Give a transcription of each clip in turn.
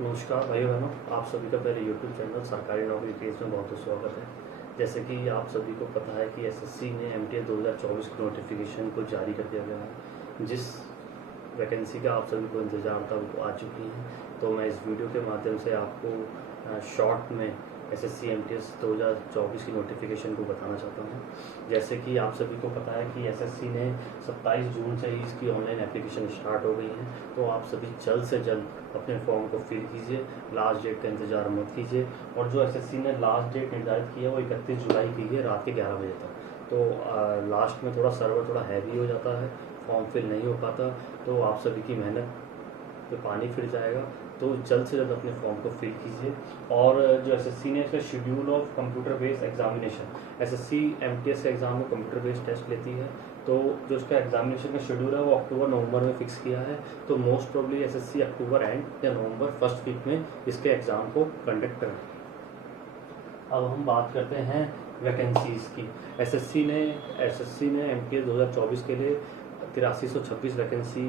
नमस्कार भाइयों बहनों, आप सभी का मेरे यूट्यूब चैनल सरकारी नौकरी पेज में बहुत बहुत स्वागत है। जैसे कि आप सभी को पता है कि एसएससी ने एमटीएस 2024 के नोटिफिकेशन को जारी कर दिया गया है। जिस वैकेंसी का आप सभी को इंतज़ार था वो आ चुकी है। तो मैं इस वीडियो के माध्यम से आपको शॉर्ट में एसएससी एमटीएस 2024 की नोटिफिकेशन को बताना चाहता हूँ। जैसे कि आप सभी को पता है कि एसएससी ने 27 जून से ही इसकी ऑनलाइन एप्लीकेशन स्टार्ट हो गई है। तो आप सभी जल्द से जल्द अपने फॉर्म को फिल कीजिए, लास्ट डेट का इंतज़ार मत कीजिए। और जो एसएससी ने लास्ट डेट निर्धारित की है वो 31 जुलाई की है, रात के 11 बजे तक। तो लास्ट में थोड़ा सर्वर थोड़ा हैवी हो जाता है, फॉर्म फिल नहीं हो पाता, तो आप सभी की मेहनत पे पानी फिर जाएगा। तो जल्द से जल्द अपने फॉर्म को फिल कीजिए। और जो एसएससी ने इसका schedule of computer based examination, SSC MTS के एग्जाम में कंप्यूटर बेस्ड टेस्ट लेती है, तो जो इसका एग्जामिनेशन का शेड्यूल है वो अक्टूबर नवंबर में फिक्स किया है। तो most probably SSC October and या नवंबर फर्स्ट वीक में इसके एग्ज़ाम को कंडक्ट करेगी। अब हम बात करते हैं वैकेंसीज़ की। एसएससी ने एमटीएस 2024 के लिए 8326 वैकेंसी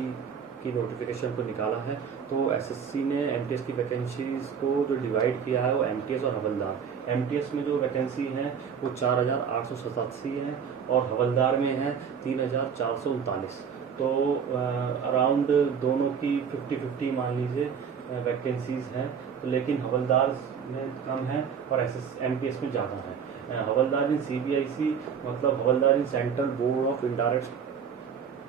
की नोटिफिकेशन को निकाला है। तो एसएससी ने एमटीएस की वैकेंसीज को जो डिवाइड किया है वो एमटीएस और हवलदार। एमटीएस में जो वैकेंसी हैं वो 4887 हैं और हवलदार में है 3439। तो अराउंड दोनों की 50-50 मान लीजिए वैकेंसीज हैं। तो लेकिन हवलदार में कम है और एमटीएस में ज़्यादा है। हवलदार इन सीबीआईसी मतलब हवलदार in central board of indirect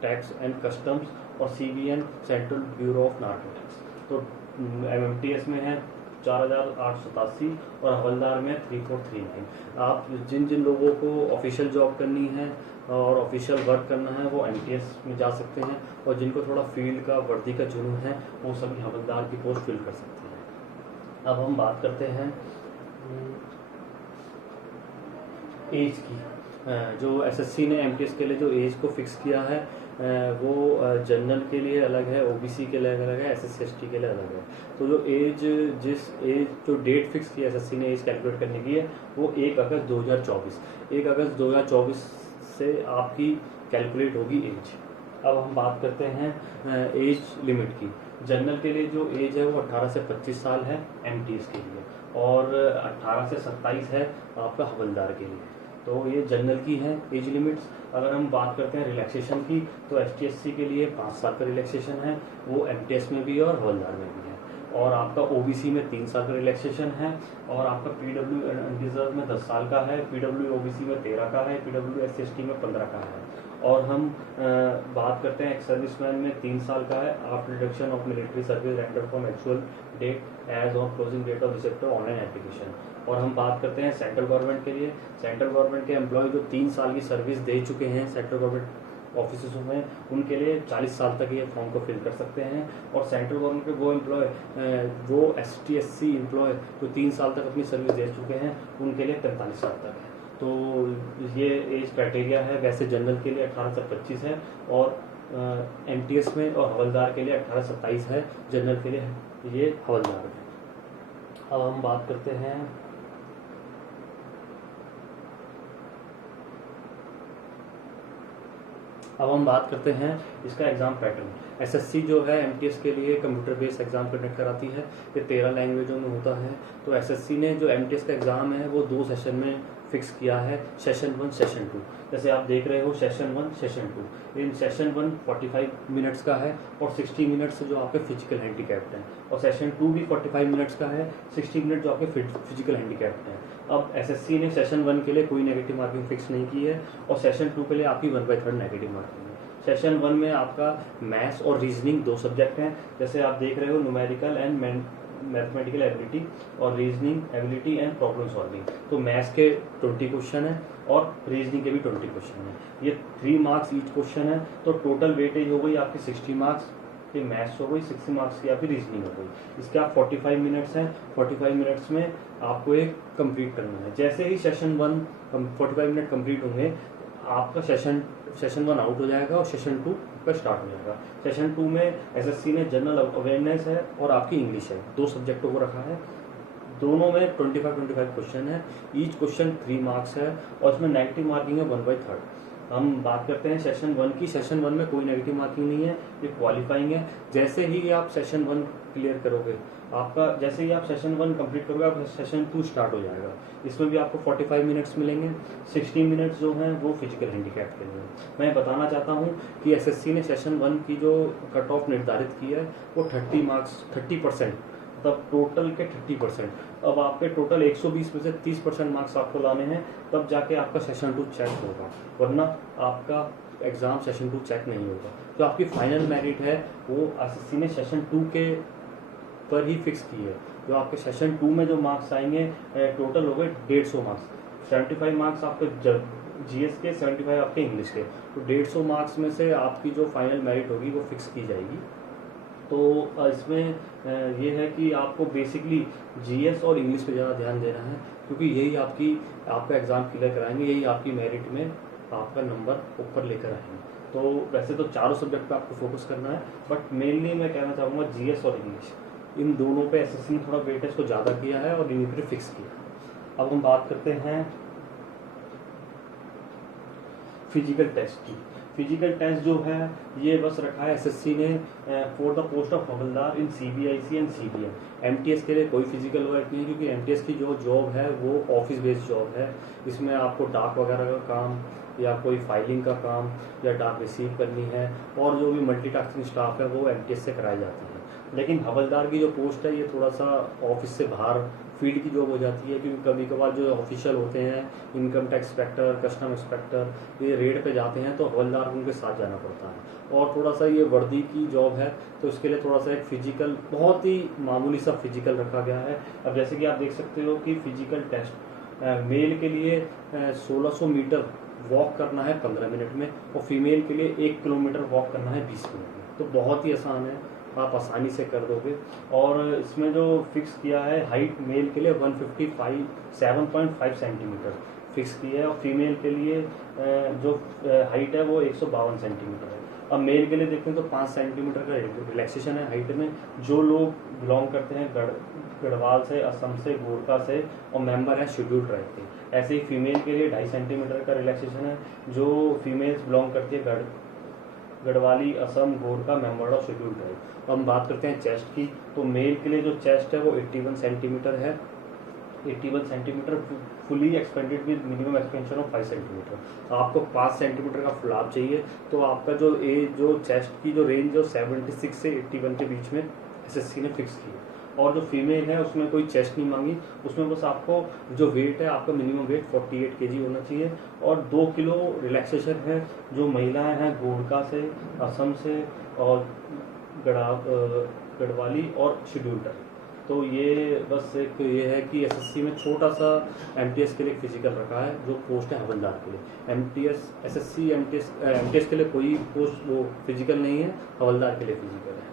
tax and customs और CBN central bureau of narcotics. तो एमटीएस में है 4887 और हवलदार में 3439। आप जिन जिन लोगों को ऑफिशियल जॉब करनी है और ऑफिशियल वर्क करना है वो एमटीएस में जा सकते हैं, और जिनको थोड़ा फील्ड का वर्दी का जुनून है वो सभी हवलदार की पोस्ट फिल कर सकते हैं। अब हम बात करते हैं एज की। जो एसएससी ने एमटीएस के लिए जो एज को फिक्स किया है वो जनरल के लिए अलग है, ओबीसी के लिए अलग है, एसएससी एसटी के लिए अलग है। तो जो डेट फिक्स की एसएससी ने एज कैलकुलेट करने की है वो 1 अगस्त 2024। 1 अगस्त 2024 से आपकी कैलकुलेट होगी एज। अब हम बात करते हैं एज लिमिट की। जनरल के लिए जो एज है वो 18 से 25 साल है एमटीएस के लिए, और 18 से 27 है आपका हवलदार के लिए। तो ये जनरल की है एज लिमिट्स। अगर हम बात करते हैं रिलैक्सेशन की, तो एसटीएससी के लिए 5 साल का रिलैक्सेशन है, वो एमटीएस में भी है और हवलदार में भी है। और आपका ओबीसी में 3 साल का रिलैक्सेशन है, और आपका पीडब्ल्यू अनरिजर्व में 10 साल का है, पीडब्ल्यू ओबीसी में 13 का है, पीडब्ल्यू एससी में 15 का है। और हम बात करते हैं एक सर्विसमैन में 3 साल का है after reduction of military service render from actual date as on closing date of receipt of online application. और हम बात करते हैं सेंट्रल गवर्नमेंट के लिए। सेंट्रल गवर्नमेंट के एम्प्लॉय जो 3 साल की सर्विस दे चुके हैं सेंट्रल गवर्नमेंट ऑफिस में, उनके लिए 40 साल तक ये फॉर्म को फिल कर सकते हैं। और सेंट्रल गवर्नमेंट के वो एम्प्लॉय वो एसटीएससी एम्प्लॉय जो 3 साल तक अपनी सर्विस दे चुके हैं उनके लिए 43 साल तक है। तो ये एज क्राइटेरिया है। वैसे जनरल के लिए 18 से 25 है, और एमटीएस में और हवलदार के लिए 18 से 27 है। जनरल के लिए ये हवलदार है। अब हम बात करते हैं इसका एग्ज़ाम पैटर्न। एसएससी जो है एमटीएस के लिए कंप्यूटर बेस्ड एग्ज़ाम कंडक्ट कराती है। ये 13 लैंग्वेजों में होता है। तो एसएससी ने जो एमटीएस का एग्ज़ाम है वो 2 सेशन में फिक्स किया है, सेशन 1 सेशन 2। जैसे आप देख रहे हो session 1 session 2। In session 1 45 minutes का है और 60 मिनट्स जो आपके फिजिकल हैंडीकैप्ड हैं, और सेशन 2 भी 45 मिनट्स का है, 60 मिनट जो आपके फिजिकल हैंडीकैप्ड हैं। अब एसएससी ने सेशन 1 के लिए कोई नेगेटिव मार्किंग फिक्स नहीं की है, और सेशन 2 के लिए आपकी 1/3 नेगेटिव मार्किंग है। सेशन 1 में आपका मैथ्स और रीजनिंग 2 सब्जेक्ट हैं। जैसे आप देख रहे हो न्यूमेरिकल एंड मैथमेटिकल एबिलिटी, और reasoning ability and problem solving. तो मैथ्स के 20 क्वेश्चन है और रीजनिंग के भी 20 क्वेश्चन है। ये 3 मार्क्स ईच क्वेश्चन है। तो टोटल वेटेज हो गई आपकी 60 मार्क्स की मैथ्स हो गई, 60 मार्क्स की आपकी रीजनिंग हो गई। इसके आप 45 मिनट्स हैं। 45 मिनट्स में आपको एक कंप्लीट करना है। जैसे ही सेशन 1 45 मिनट कंप्लीट होंगे आपका सेशन 1 आउट हो जाएगा और सेशन 2 का स्टार्ट हो जाएगा। सेशन 2 में एसएससी ने जनरल अवेयरनेस है और आपकी इंग्लिश है, 2 सब्जेक्टों को रखा है। दोनों में 25-25 क्वेश्चन है। ईच क्वेश्चन 3 मार्क्स है, और इसमें नेगेटिव मार्किंग है 1/3। हम बात करते हैं सेशन 1 की। सेशन 1 में कोई नेगेटिव मार्किंग नहीं है, ये क्वालिफाइंग है। जैसे ही आप सेशन 1 क्लियर करोगे, आपका जैसे ही आप सेशन 1 कंप्लीट करोगे, आपका सेशन 2 स्टार्ट हो जाएगा। इसमें भी आपको 45 मिनट्स मिलेंगे। 60 मिनट्स जो हैं वो फिजिकल हैंडीकैप के लिए। मैं बताना चाहता हूँ कि एसएससी ने सेशन 1 की जो कट ऑफ निर्धारित की है वो 30%, तब टोटल के 30%। अब आपके टोटल 120 में से 30% मार्क्स आपको लाने हैं, तब जाके आपका सेशन 2 चेक होगा, वरना आपका एग्ज़ाम सेशन 2 चेक नहीं होगा। तो आपकी फाइनल मेरिट है वो एसएससी ने सेशन 2 के पर ही फिक्स की है। जो आपके सेशन 2 में जो मार्क्स आएंगे, टोटल हो गए 150 मार्क्स। 75 मार्क्स आपके जीएस के, 75 आपके इंग्लिश के। तो 150 मार्क्स में से आपकी जो फाइनल मेरिट होगी वो फिक्स की जाएगी। तो इसमें ये है कि आपको बेसिकली जीएस और इंग्लिश पे ज़्यादा ध्यान देना है, क्योंकि यही आपका एग्ज़ाम क्लियर कराएंगे, यही आपकी मेरिट में आपका नंबर ऊपर लेकर आएंगे। तो वैसे तो चारों सब्जेक्ट पे आपको फोकस करना है, बट मेनली मैं कहना चाहूँगा जीएस और इंग्लिश, इन दोनों पे एसएससी ने थोड़ा वेटेज को ज़्यादा किया है और इन्हीं पर फिक्स किया। अब हम बात करते हैं फिजिकल टेस्ट की। फिजिकल टेस्ट जो है ये बस रखा है एसएससी ने for the post of havildar in CBIC and CBM. MTS के लिए कोई फिजिकल वर्क नहीं है, क्योंकि एमटीएस की जो जॉब है वो ऑफिस बेस्ड जॉब है। इसमें आपको डाक वगैरह का काम या कोई फाइलिंग का काम या डाक रिसीव करनी है, और जो भी मल्टीटास्किंग स्टाफ है वो एमटीएस से कराई जाती है। लेकिन हवलदार की जो पोस्ट है ये थोड़ा सा ऑफिस से बाहर फील्ड की जॉब हो जाती है, क्योंकि कभी कभार जो ऑफिशियल होते हैं, income tax inspector, custom inspector, ये रेड पे जाते हैं तो हवलदार को उनके साथ जाना पड़ता है। और थोड़ा सा ये वर्दी की जॉब है, तो इसके लिए थोड़ा सा एक फिजिकल, बहुत ही मामूली सा फिजिकल रखा गया है। अब जैसे कि आप देख सकते हो कि फिजिकल टेस्ट मेल के लिए 1600 मीटर वॉक करना है 15 मिनट में, और फीमेल के लिए 1 किलोमीटर वॉक करना है 20 मिनट में। तो बहुत ही आसान है, आप आसानी से कर दोगे। और इसमें जो फिक्स किया है हाइट, मेल के लिए 7.5 सेंटीमीटर फिक्स की है, और फीमेल के लिए जो हाइट है वो 152 सेंटीमीटर है। अब मेल के लिए देखते हैं तो 5 सेंटीमीटर का रिलैक्सेशन है हाइट में। जो लोग बिलोंग करते हैं गढ़वाल से, असम से, गोरखा से, और मेंबर है शेड्यूल ट्राइब के। ऐसे ही फीमेल के लिए 2.5 सेंटीमीटर का रिलैक्सेशन है। जो फीमेल्स बिलोंग करती है Garhwali, Assam, Gorkha, member of schedule tribe. हम बात करते हैं चेस्ट की, तो मेल के लिए जो चेस्ट है वो 81 सेंटीमीटर है। 81 centimetre fully expanded with minimum expansion of 5 centimetre. आपको 5 सेंटीमीटर का फुलाव चाहिए, तो आपका जो चेस्ट की जो रेंज जो 76 से 81 के बीच में एसएससी ने फिक्स की है। और जो फीमेल है उसमें कोई चेस्ट नहीं मांगी, उसमें बस आपको जो वेट है, आपका मिनिमम वेट 48 kg होना चाहिए, और 2 किलो रिलैक्सेशन है। जो महिलाएं हैं गोरखा से, असम से, और गढ़वाली और शेड्यूल ट्राइब। तो ये बस एक ये है कि एसएससी में छोटा सा एमटीएस के लिए फिजिकल रखा है, जो पोस्ट है हवलदार के लिए। एमटीएस एसएससी एमटीएस के लिए कोई पोस्ट वो फिजिकल नहीं है, हवलदार के लिए फिजिकल है।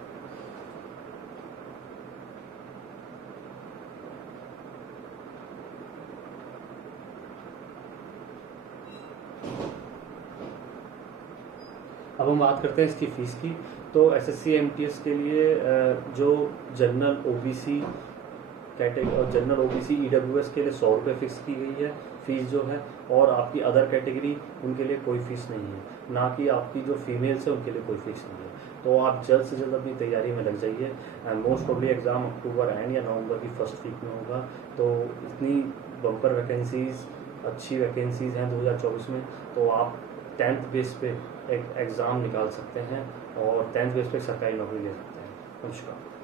अब हम बात करते हैं इसकी फ़ीस की। तो एसएससी एमटीएस के लिए जो जनरल ओबीसी कैटेगरी और जनरल ओबीसी ईडब्ल्यूएस के लिए 100 रुपये फिक्स की गई है फ़ीस जो है, और आपकी अदर कैटेगरी उनके लिए कोई फ़ीस नहीं है, ना कि आपकी जो फीमेल्स है उनके लिए कोई फ़ीस नहीं है। तो आप जल्द से जल्द अपनी तैयारी में लग जाइए। Most probably exam October and या नवंबर की फर्स्ट वीक में होगा। तो इतनी बम्पर वैकेंसीज़, अच्छी वैकेंसीज़ हैं 2024 में, तो आप 10th बेस पे एक एग्ज़ाम निकाल सकते हैं और 10th बेस पे सरकारी नौकरी ले सकते हैं। नमस्कार।